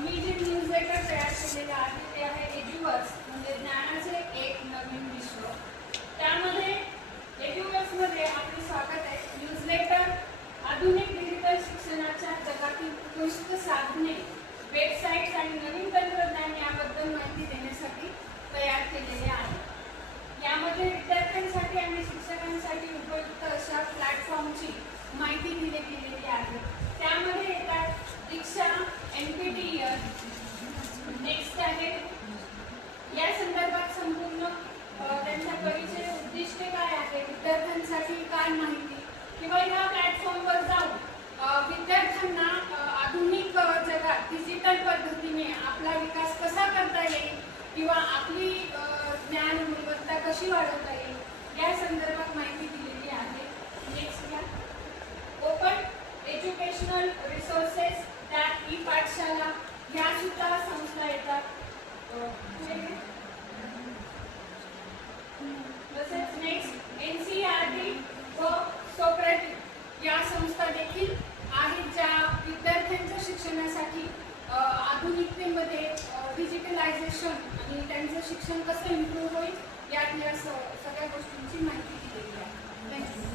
मी जे न्यूजलेटर तयार केलेलं आहे ते आहे एज्युवर्स म्हणजे ज्ञानाचे एक नवीन विश्व. त्यामध्ये एज्युवर्समध्ये आपले स्वागत आहे. न्यूजलेटर आधुनिक डिजिटल शिक्षणाच्या जगातील उत्कृष्ट साधने, वेबसाईट्स आणि नवीन तंत्रज्ञान याबद्दल माहिती देण्यासाठी तयार केलेले आहे. यामध्ये विद्यार्थ्यांसाठी आणि शिक्षकांसाठी उपयुक्त अशा प्लॅटफॉर्मची माहिती दिली गेलेली आहे. त्यामध्ये येतात दीक्षा, NPTEL, नेक्स्ट आहे. या संदर्भात संपूर्ण त्यांचा परिचय, उद्दिष्टे काय आहे, विद्यार्थ्यांसाठी काय माहिती किंवा या प्लॅटफॉर्मवर जाऊन विद्यार्थ्यांना आधुनिक जगात डिजिटल पद्धतीने आपला विकास कसा करता येईल किंवा आपली ज्ञान गुणवत्ता कशी वाढवता येईल या संदर्भात माहिती दिलेली आहे. नेक्स्ट घ्या. ओपन एज्युकेशनल रिसोर्सेस, त्यात ई पाठशाला ह्या सुद्धा संस्था येतात. तसेच नेक्स्ट NCERT व सोक्रेटिस या संस्था देखील आहेत, ज्या विद्यार्थ्यांच्या शिक्षणासाठी आधुनिकतेमध्ये डिजिटलायझेशन आणि त्यांचं शिक्षण कसं इम्प्रूव्ह होईल या सगळ्या गोष्टींची माहिती दिलेली आहे. थँक्यू.